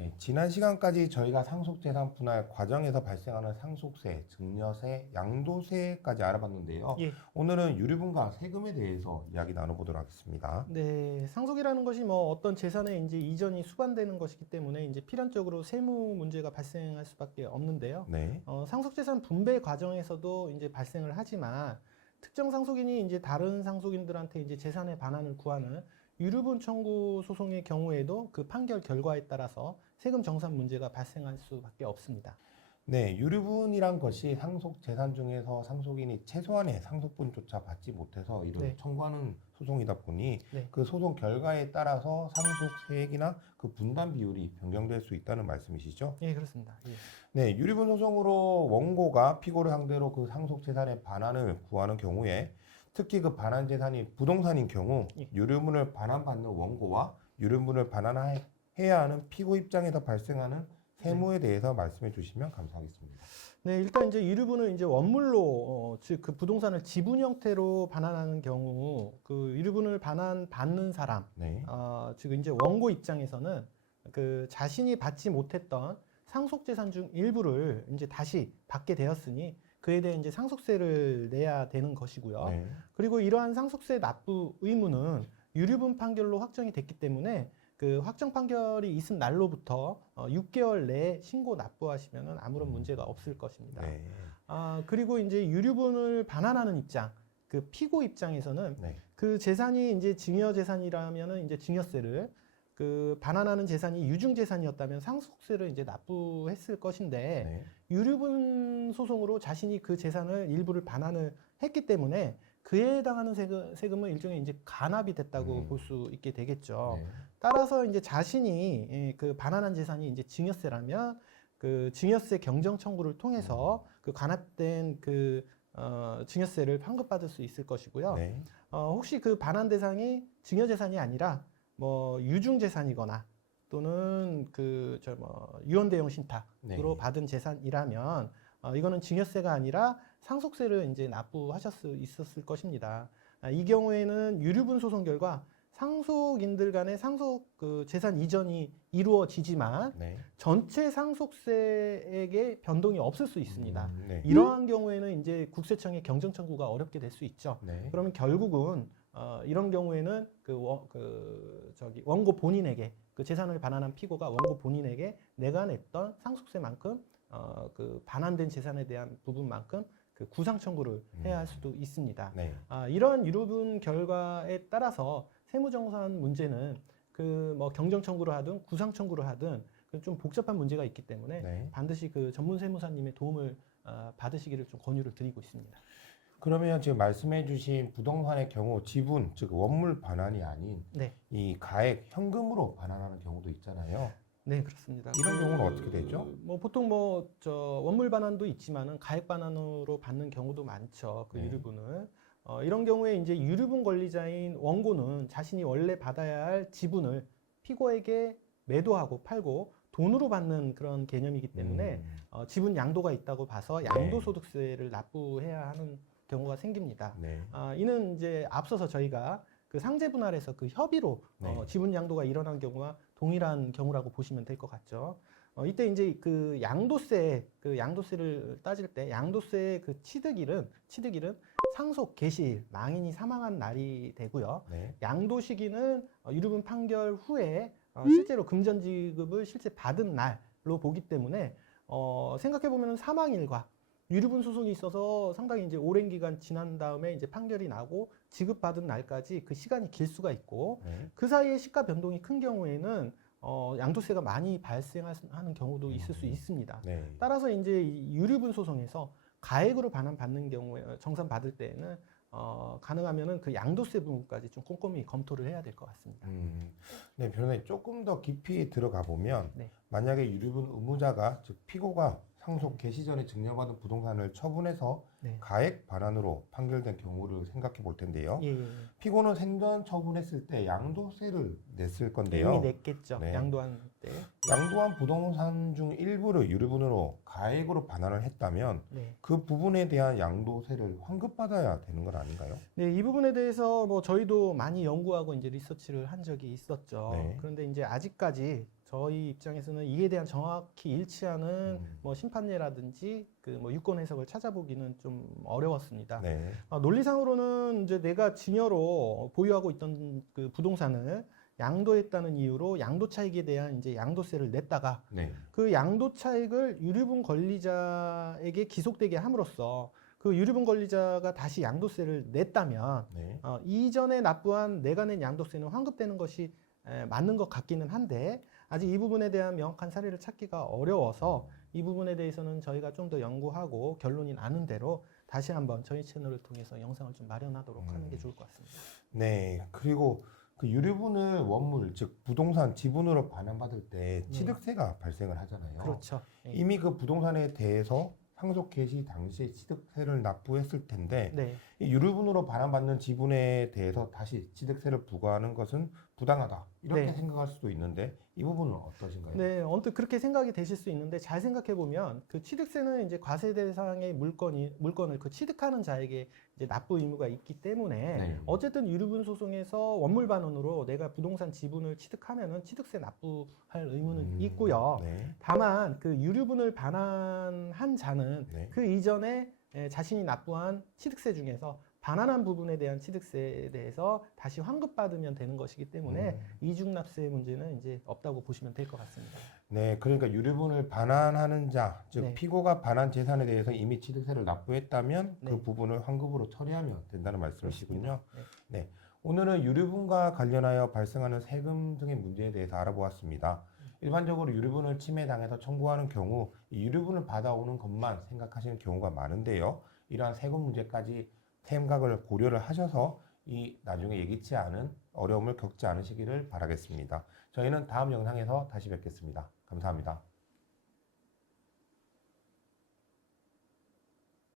네, 지난 시간까지 저희가 상속재산 분할 과정에서 발생하는 상속세, 증여세, 양도세까지 알아봤는데요. 예. 오늘은 유류분과 세금에 대해서 이야기 나눠보도록 하겠습니다. 네, 상속이라는 것이 뭐 어떤 재산의 이제 이전이 수반되는 것이기 때문에 이제 필연적으로 세무 문제가 발생할 수밖에 없는데요. 네, 어, 상속재산 분배 과정에서도 이제 발생을 하지만 특정 상속인이 이제 다른 상속인들한테 이제 재산의 반환을 구하는 유류분 청구 소송의 경우에도 그 판결 결과에 따라서 세금 정산 문제가 발생할 수밖에 없습니다. 네, 유류분이란 것이 상속 재산 중에서 상속인이 최소한의 상속분조차 받지 못해서 이를 네. 청구하는 소송이다 보니 네. 그 소송 결과에 따라서 상속 세액이나 그 분담 비율이 변경될 수 있다는 말씀이시죠? 예, 그렇습니다. 예. 네, 유리분 소송으로 원고가 피고를 상대로 그 상속 재산의 반환을 구하는 경우에 특히 그 반환 재산이 부동산인 경우 예. 유류분을 반환받는 원고와 유류분을 반환 해야 하는 피고 입장에서 발생하는 세무에 대해서 말씀해 주시면 감사하겠습니다. 네, 일단 이제 유류분을 이제 원물로 어, 즉 그 부동산을 지분 형태로 반환하는 경우 그 유류분을 반환 받는 사람 네. 어, 즉 이제 원고 입장에서는 그 자신이 받지 못했던 상속 재산 중 일부를 이제 다시 받게 되었으니 그에 대해 이제 상속세를 내야 되는 것이고요. 네. 그리고 이러한 상속세 납부 의무는 유류분 판결로 확정이 됐기 때문에 그 확정 판결이 있은 날로부터 어, 6개월 내에 신고 납부하시면은 아무런 문제가 없을 것입니다. 네. 아, 그리고 이제 유류분을 반환하는 입장, 그 피고 입장에서는 네. 그 재산이 이제 증여 재산이라면은 이제 증여세를 그 반환하는 재산이 유증 재산이었다면 상속세를 이제 납부했을 것인데 네. 유류분 소송으로 자신이 그 재산을 일부를 반환을 했기 때문에 그에 해당하는 세금, 세금은 일종의 이제 간합이 됐다고 음. 볼수 있게 되겠죠. 네. 따라서 이제 자신이 예, 그 반환한 재산이 이제 증여세라면 그 증여세 경정 청구를 통해서 그 간합된 그 어, 증여세를 환급받을 수 있을 것이고요. 네. 어, 혹시 그 반환 대상이 증여 재산이 아니라 뭐 유증 재산이거나 또는 그 저 뭐 유언 대용 신탁으로 네. 받은 재산이라면 어, 이거는 증여세가 아니라 상속세를 이제 납부하실 수 있었을 것입니다. 아, 이 경우에는 유류분 소송 결과 상속인들 간의 상속 그 재산 이전이 이루어지지만 네. 전체 상속세액의 변동이 없을 수 있습니다. 음, 네. 이러한 경우에는 이제 국세청의 경정 청구가 어렵게 될 수 있죠. 네. 그러면 결국은 어, 이런 경우에는 그, 원, 그 저기 원고 본인에게 그 재산을 반환한 피고가 원고 본인에게 내가 냈던 상속세만큼 어, 그 반환된 재산에 대한 부분만큼 그 구상 청구를 해야 할 수도 있습니다. 네. 아, 이러한 유류분 결과에 따라서 세무정산 문제는 그 뭐 경정 청구를 하든 구상 청구를 하든 그좀 복잡한 문제가 있기 때문에 네. 반드시 그 전문 세무사님의 도움을 아, 받으시기를 좀 권유를 드리고 있습니다. 그러면 지금 말씀해 주신 부동산의 경우 지분, 즉 원물 반환이 아닌 네, 이 가액 현금으로 반환하는 경우도 있잖아요. 네 그렇습니다. 이런 그, 경우는 어떻게 되죠? 뭐 보통 뭐 저 원물 반환도 있지만은 가액 반환으로 받는 경우도 많죠. 그 네. 유류분을 어, 이런 경우에 이제 유류분 권리자인 원고는 자신이 원래 받아야 할 지분을 피고에게 매도하고 팔고 돈으로 받는 그런 개념이기 때문에 음, 어, 지분 양도가 있다고 봐서 양도소득세를 납부해야 하는 경우가 생깁니다. 네. 아, 이는 이제 앞서서 저희가 그 상제 분할에서 그 협의로 어, 네. 지분 양도가 일어난 경우와 동일한 경우라고 보시면 될 것 같죠. 어, 이때 이제 그 양도세 그 양도세를 따질 때 양도세의 그 취득일은 취득일은 상속 개시일 망인이 사망한 날이 되고요. 네. 양도 시기는 어, 유류분 판결 후에 어, 실제로 금전 지급을 실제 받은 날로 보기 때문에 어, 생각해 보면 사망일과 유류분 소송이 있어서 상당히 이제 오랜 기간 지난 다음에 이제 판결이 나고 지급받은 날까지 그 시간이 길 수가 있고 네. 그 사이에 시가 변동이 큰 경우에는 어, 양도세가 많이 발생하는 경우도 있을 수 있습니다. 네. 따라서 이제 이 유류분 소송에서 가액으로 반환 받는 경우에 정산 받을 때에는 어, 가능하면은 그 양도세 부분까지 좀 꼼꼼히 검토를 해야 될 것 같습니다. 음, 네, 변호사님 조금 더 깊이 들어가 보면 네. 만약에 유류분 의무자가 즉 피고가 상속 개시 전에 증여받은 부동산을 처분해서 네. 가액 반환으로 판결된 경우를 생각해 볼 텐데요. 예, 예, 예. 피고는 생전 처분했을 때 양도세를 냈을 건데요. 이미 냈겠죠. 네. 양도한 때. 양도한 부동산 중 일부를 유류분으로 가액으로 반환을 했다면 네. 그 부분에 대한 양도세를 환급받아야 되는 건 아닌가요? 네, 이 부분에 대해서 뭐 저희도 많이 연구하고 이제 리서치를 한 적이 있었죠. 네. 그런데 이제 아직까지 저희 입장에서는 이에 대한 정확히 일치하는 음. 뭐 심판례라든지 그 뭐 유권 해석을 찾아보기는 좀 어려웠습니다. 네. 아, 논리상으로는 이제 내가 증여로 보유하고 있던 그 부동산을 양도했다는 이유로 양도 차익에 대한 이제 양도세를 냈다가 네. 그 양도 차익을 유류분 권리자에게 기속되게 함으로써 그 유류분 권리자가 다시 양도세를 냈다면 네. 어, 이전에 납부한 내가 낸 양도세는 환급되는 것이 에, 맞는 것 같기는 한데 아직 이 부분에 대한 명확한 사례를 찾기가 어려워서 이 부분에 대해서는 저희가 좀 더 연구하고 결론이 나는 대로 다시 한번 저희 채널을 통해서 영상을 좀 마련하도록 하는 게 음. 좋을 것 같습니다. 네. 그리고 그 유류분을 원물, 즉 부동산 지분으로 반환받을 때 네. 취득세가 발생을 하잖아요. 그렇죠. 예. 이미 그 부동산에 대해서 상속 개시 당시에 취득세를 납부했을 텐데 네. 이 유류분으로 반환받는 지분에 대해서 다시 취득세를 부과하는 것은 부당하다 이렇게 네. 생각할 수도 있는데 이 부분은 어떠신가요? 네, 언뜻 그렇게 생각이 되실 수 있는데 잘 생각해 보면 그 취득세는 이제 과세 대상의 물건이 물건을 그 취득하는 자에게 이제 납부 의무가 있기 때문에 네. 어쨌든 유류분 소송에서 원물 반환으로 내가 부동산 지분을 취득하면은 취득세 납부할 의무는 음, 있고요. 네. 다만 그 유류분을 반환한 자는 네. 그 이전에 에, 자신이 납부한 취득세 중에서 반환한 부분에 대한 취득세에 대해서 다시 환급받으면 되는 것이기 때문에 음. 이중납세 문제는 이제 없다고 보시면 될 것 같습니다. 네, 그러니까 유류분을 반환하는 자, 즉 네. 피고가 반환 재산에 대해서 이미 취득세를 납부했다면 그 네. 부분을 환급으로 처리하면 된다는 말씀이시군요. 네. 오늘은 유류분과 관련하여 발생하는 세금 등의 문제에 대해서 알아보았습니다. 일반적으로 유류분을 침해당해서 청구하는 경우 이 유류분을 받아오는 것만 생각하시는 경우가 많은데요. 이러한 세금 문제까지 생각을 고려를 하셔서 이 나중에 예기치 않은 어려움을 겪지 않으시기를 바라겠습니다. 저희는 다음 영상에서 다시 뵙겠습니다. 감사합니다.